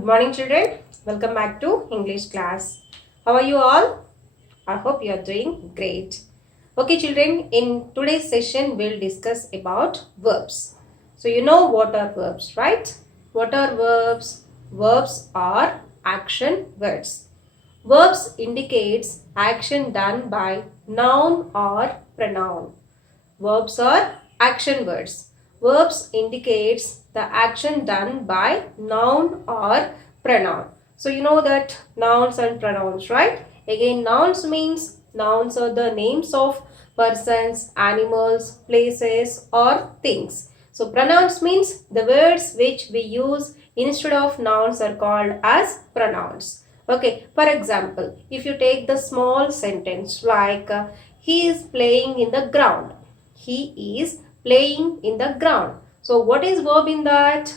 Good morning, children. Welcome back to English class. How are you all? I hope you are doing great. Okay, children, in today's session, we'll discuss about verbs. So, you know what are verbs, right? What are verbs? Verbs are action words. Verbs indicates action done by noun or pronoun. Verbs are action words. Verbs indicates the action done by noun or pronoun. So you know that nouns and pronouns, right? Again, nouns are the names of persons, animals, places or things. So pronouns means the words which we use instead of nouns are called as pronouns. Okay, for example, if you take the small sentence like he is playing in the ground. He is playing in the ground. So what is verb in that?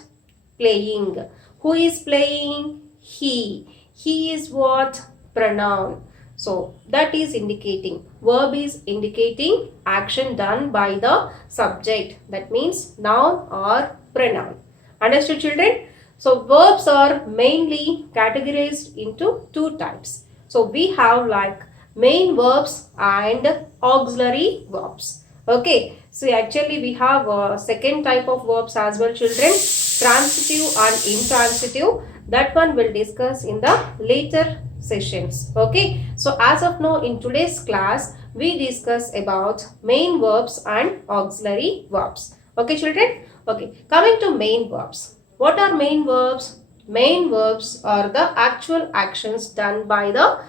Playing. Who is playing? He. He is what? Pronoun. So that is indicating. Verb is indicating action done by the subject. That means noun or pronoun. Understood, children? So verbs are mainly categorized into two types. So we have like main verbs and auxiliary verbs. Okay, so actually we have a second type of verbs as well, children, transitive and intransitive. That one we'll discuss in the later sessions. Okay, so as of now in today's class, we discuss about main verbs and auxiliary verbs. Okay, children? Okay, coming to main verbs. What are main verbs? Main verbs are the actual actions done by the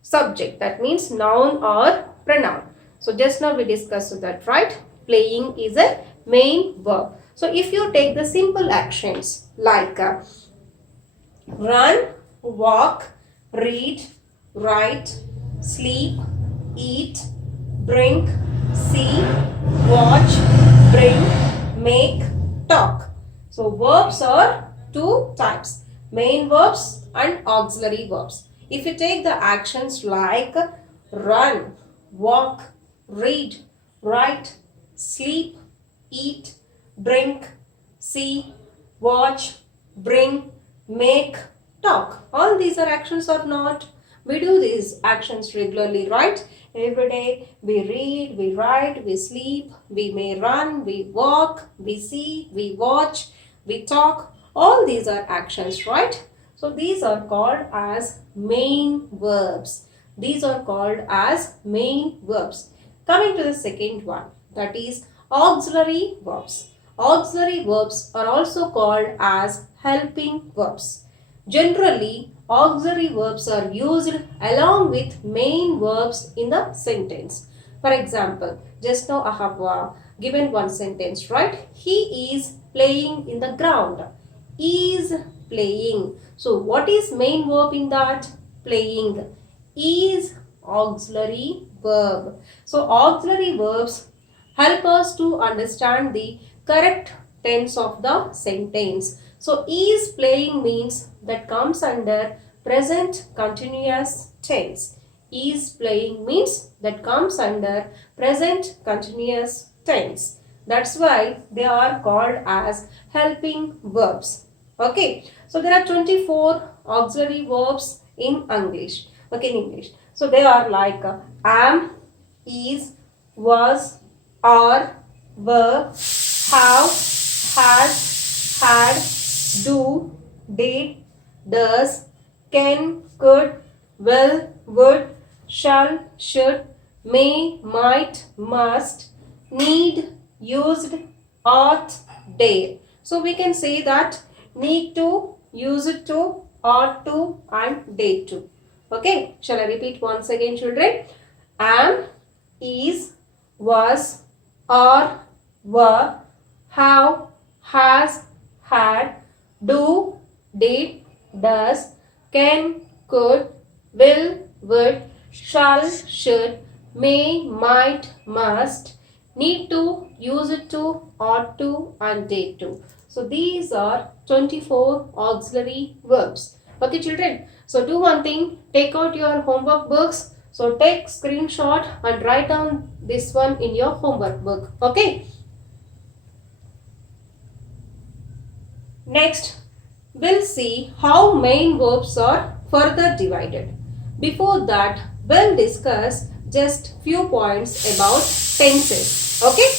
subject. That means noun or pronoun. So just now we discussed that, right? Playing is a main verb. So if you take the simple actions like run, walk, read, write, sleep, eat, drink, see, watch, bring, make, talk. So verbs are two types, main verbs and auxiliary verbs. If you take the actions like run, walk, read, write, sleep, eat, drink, see, watch, bring, make, talk. All these are actions or not? We do these actions regularly, right? Every day we read, we write, we sleep, we may run, we walk, we see, we watch, we talk. All these are actions, right? So these are called as main verbs. These are called as main verbs. Coming to the second one, that is auxiliary verbs. Auxiliary verbs are also called as helping verbs. Generally, auxiliary verbs are used along with main verbs in the sentence. For example, just now I have given one sentence, right? He is playing in the ground. Is playing. So what is main verb in that? Playing. Is auxiliary verb. So auxiliary verbs help us to understand the correct tense of the sentence. So is playing means that comes under present continuous tense. Is playing means that comes under present continuous tense. That's why they are called as helping verbs. Okay, so there are 24 auxiliary verbs in English. Okay, in English. So they are like am, is, was, are, were, have, has, had, do, did, does, can, could, will, would, shall, should, may, might, must, need, used, ought, dare. So we can say that need to, used to, ought to and dare to. Okay, shall I repeat once again, children? Am, is, was, are, were, have, has, had, do, did, does, can, could, will, would, shall, should, may, might, must, need to, use it to, ought to and dare to. So these are 24 auxiliary verbs. Okay, children. So do one thing, take out your homework books. So take screenshot and write down this one in your homework book. Okay. Next, we'll see how main verbs are further divided. Before that, we'll discuss just few points about tenses. Okay?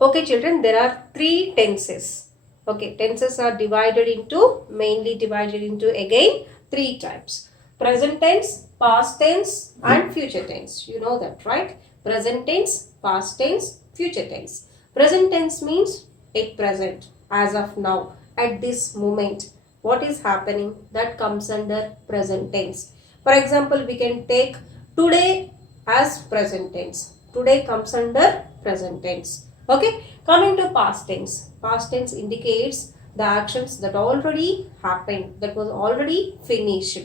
Okay children, there are three tenses. Okay, tenses are mainly divided into again three types. Present tense, past tense and future tense. You know that, right? Present tense, past tense, future tense. Present tense means at present, as of now, at this moment. What is happening? That comes under present tense. For example, we can take today as present tense. Today comes under present tense. Okay, coming to past tense. Past tense indicates the actions that already happened, that was already finished.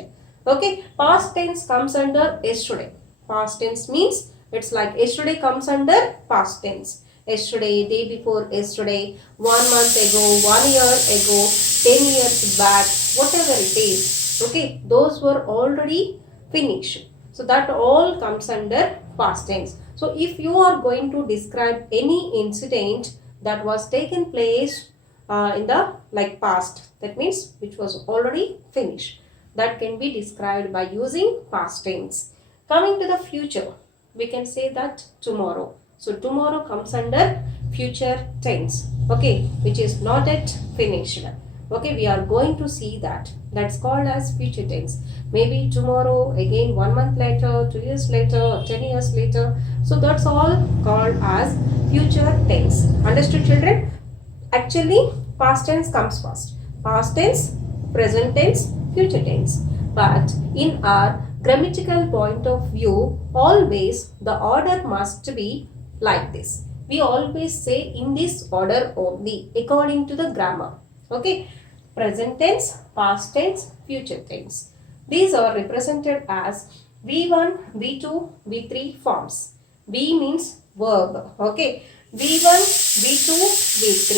Okay, past tense comes under yesterday. Past tense means it's like yesterday comes under past tense. Yesterday, day before yesterday, 1 month ago, 1 year ago, 10 years back, whatever it is. Okay, those were already finished. So that all comes under past tense. So if you are going to describe any incident that was taken place in the past, that means which was already finished, that can be described by using past tense. Coming to the future, we can say that tomorrow. So tomorrow comes under future tense, okay, which is not yet finished. Okay, we are going to see that. That's called as future tense. Maybe tomorrow, again 1 month later, 2 years later, 10 years later. So that's all called as future tense. Understood children? Actually, past tense comes first. Past tense, present tense, future tense. But in our grammatical point of view, always the order must be like this. We always say in this order only according to the grammar. Okay, present tense, past tense, future tense. These are represented as V1, V2, V3 forms. V means verb. Okay, V1, V2, V3.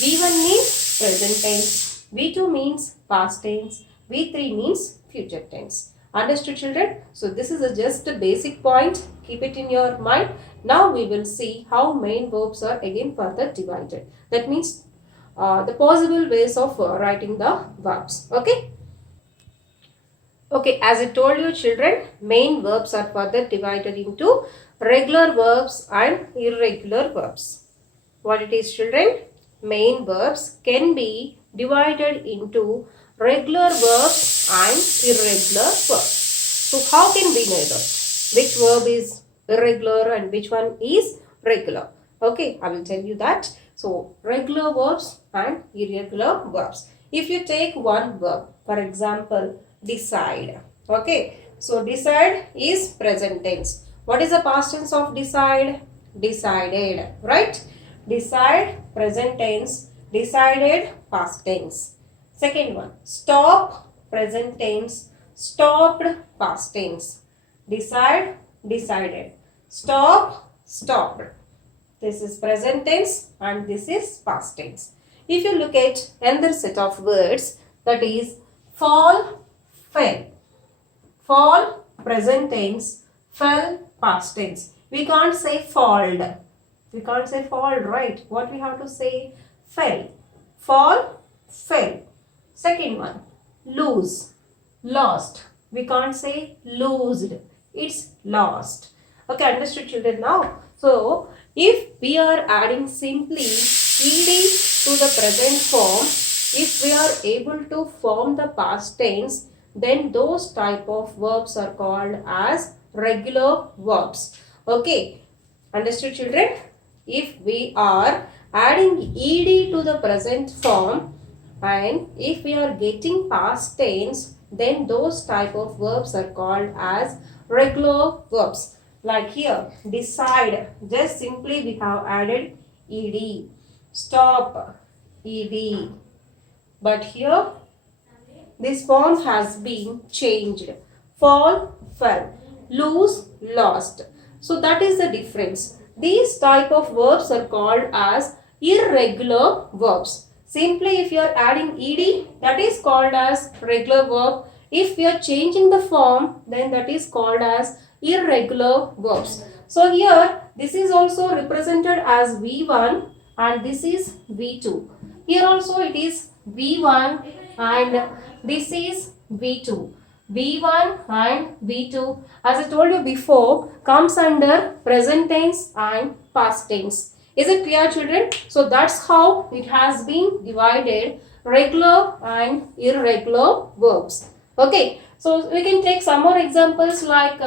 V1 means present tense, V2 means past tense, V3 means future tense. Understood children? So this is just a basic point. Keep it in your mind. Now we will see how main verbs are again further divided. That means the possible ways of writing the verbs. Okay? Okay, as I told you children, main verbs are further divided into regular verbs and irregular verbs. What it is children? Main verbs can be divided into regular verbs and irregular verbs. So how can we know that? Which verb is irregular and which one is regular? Okay, I will tell you that. So regular verbs and irregular verbs. If you take one verb, for example, decide. Okay, so decide is present tense. What is the past tense of decide? Decided, right? Decide, present tense. Decided, past tense. Second one, stop, present tense. Stopped, past tense. Decide, decided. Stop, stopped. This is present tense and this is past tense. If you look at another set of words, that is fall, fell. Fall, present tense. Fell, past tense. We can't say falled. We can't say fall, right? What we have to say? Fell. Fall, fell. Second one, lose, lost. We can't say losed. It's lost. Okay, understood children now? So, if we are adding simply ed to the present form, if we are able to form the past tense, then those type of verbs are called as regular verbs. Okay, understood children? If we are adding ed to the present form and if we are getting past tense, then those type of verbs are called as regular verbs. Like here, decide, just simply we have added ed. Stop, ed. But here, this form has been changed. Fall, fell. Lose, lost. So that is the difference. These type of verbs are called as irregular verbs. Simply if you are adding ed, that is called as regular verb. If we are changing the form, then that is called as irregular verbs. So here, this is also represented as V1 and this is V2. Here also it is V1 and this is V2. V1 and V2, as I told you before, comes under present tense and past tense. Is it clear, children? So that's how it has been divided, regular and irregular verbs. Okay, so we can take some more examples like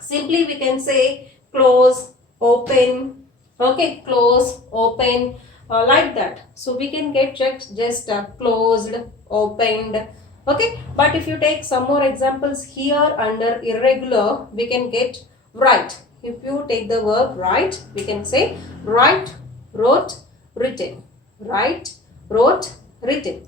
simply we can say close, open, okay, close, open, like that. So we can get just closed, opened, okay. But if you take some more examples here under irregular, we can get write. If you take the verb write, we can say write, wrote, written, write, wrote, written,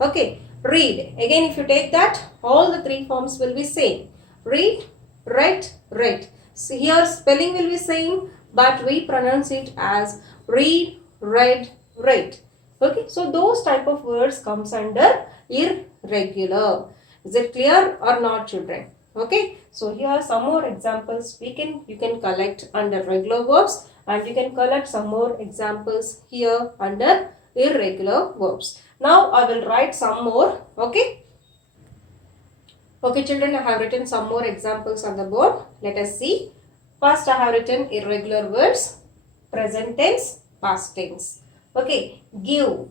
okay. Read, again if you take that, all the three forms will be same. Read, read, read. So here spelling will be same, but we pronounce it as read, read, read. Okay, so those type of words comes under irregular. Is it clear or not, children? Okay, so here are some more examples you can collect under regular verbs, and you can collect some more examples here under irregular verbs. Now I will write some more. Okay. Okay, children, I have written some more examples on the board. Let us see. First, I have written irregular words, present tense, past tense. Okay, give.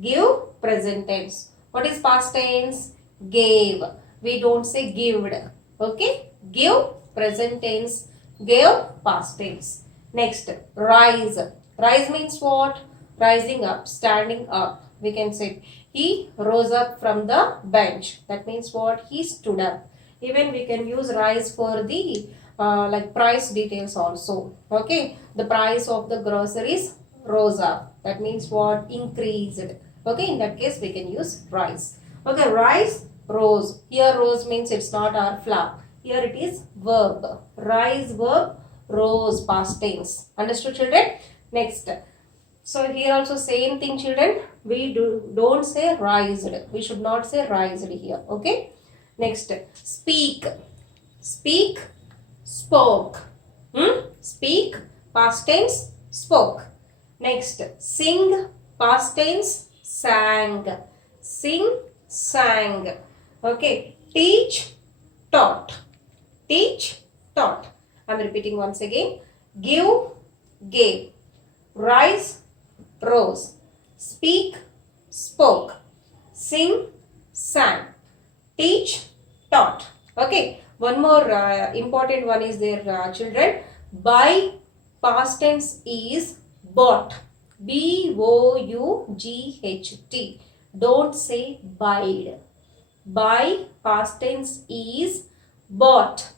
Give, present tense. What is past tense? Gave. We don't say gived. Okay, give, present tense. Gave, past tense. Next, rise. Rise means what? Rising up, standing up. We can say he rose up from the bench. That means what? He stood up. Even we can use rise for the like price details also. Okay, the price of the groceries rose up. That means what? Increased. Okay, in that case we can use rise. Okay, rise, rose. Here rose means it's not our flower. Here it is verb. Rise verb, rose past tense. Understood, children? Next. So here also same thing, children. We don't say rised. We should not say rised here. Okay. Next, speak. Speak, spoke. Speak, past tense, spoke. Next, sing, past tense, sang. Sing, sang. Okay. Teach, taught. Teach, taught. I am repeating once again. Give, gave. Rise, rose. Speak, spoke. Sing, sang. Teach, taught. Okay. One more important one is there, children. Buy, past tense is bought. B-O-U-G-H-T. Don't say buyed. Buy, past tense is bought,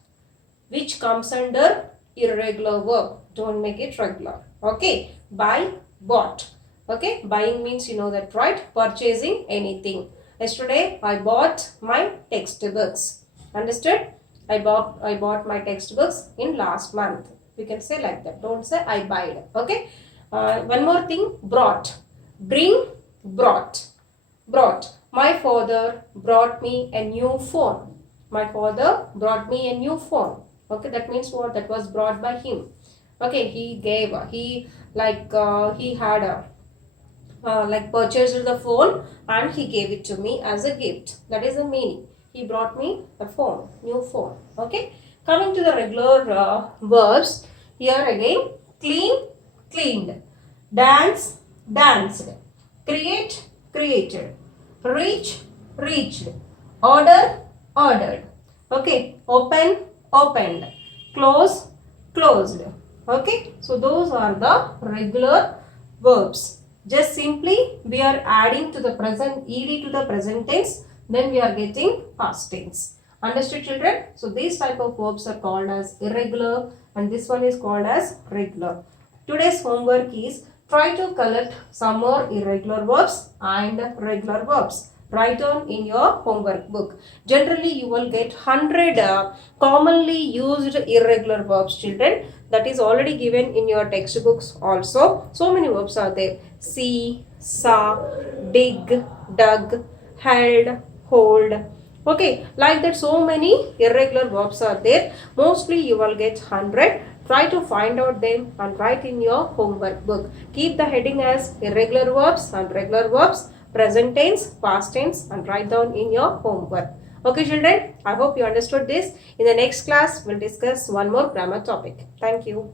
which comes under irregular verb. Don't make it regular. Okay. Buy, bought. Okay. Buying means you know that, right? Purchasing anything. Yesterday I bought my textbooks. Understood? I bought my textbooks in last month. We can say like that. Don't say I buyed. Okay. One more thing. Brought. Bring, brought. Brought. My father brought me a new phone. My father brought me a new phone. Okay. That means what? That was brought by him. Okay. He gave. He had a purchased the phone and he gave it to me as a gift. That is the meaning. He brought me a phone, new phone. Okay. Coming to the regular verbs. Here again, clean, cleaned. Dance, danced. Create, created. Reach, reached. Order, ordered. Okay. Open, opened. Close, closed. Okay. So those are the regular verbs. Just simply we are adding to the present ed to the present tense, then we are getting past tense. Understood, children? So these type of verbs are called as irregular and this one is called as regular. Today's homework is try to collect some more irregular verbs and regular verbs. Write down in your homework book. Generally you will get 100 commonly used irregular verbs, children. That is already given in your textbooks also. So many verbs are there. See, saw, dig, dug, held, hold. Okay, like that so many irregular verbs are there. Mostly you will get 100. Try to find out them and write in your homework book. Keep the heading as irregular verbs and regular verbs. present tense, past tense, and write down in your homework. Okay, children, I hope you understood this. In the next class, we'll discuss one more grammar topic. Thank you.